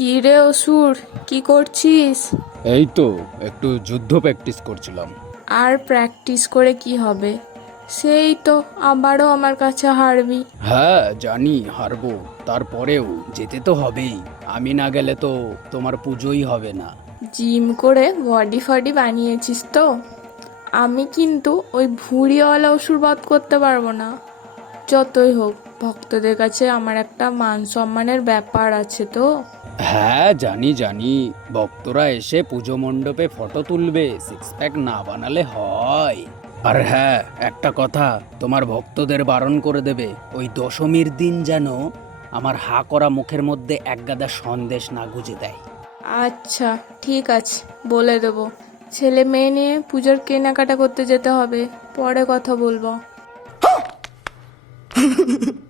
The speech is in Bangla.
কি রে অসুর? কি করছিস? এই তো একটু যুদ্ধ প্র্যাকটিস করছিলাম। আর প্র্যাকটিস করে কি হবে? সেই তো আবারও আমার কাছে হারবি। হ্যাঁ জানি হারবো। তারপরেও যেতে তো হবেই। আমি না গেলে তো তোমার পুজোই হবে না। জিম করে বডি ফডি বানিয়েছিস তো? আমি কিন্তু ওই ভুঁড়িওয়ালা অসুর বধ করতে পারব না। যতই হোক ভক্তদের কাছে আমার একটা মান সম্মানের ব্যাপার আছে তো। হ্যাঁ জানি জানি। ভক্তরা এসে পুজো মণ্ডপে ফটো তুলবে সিক্স প্যাক না বানালে হয়। আর হ্যাঁ একটা কথা তোমার ভক্তদের বারণ করে দেবে ওই দশমীর দিন যেন আমার হা করা মুখের মধ্যে এক গাদা সন্দেশ না গুজে দেয়। আচ্ছা ঠিক আছে বলে দেবো। ছেলে মেয়ে নিয়ে পুজোর কেনাকাটা করতে যেতে হবে পরে কথা বলব।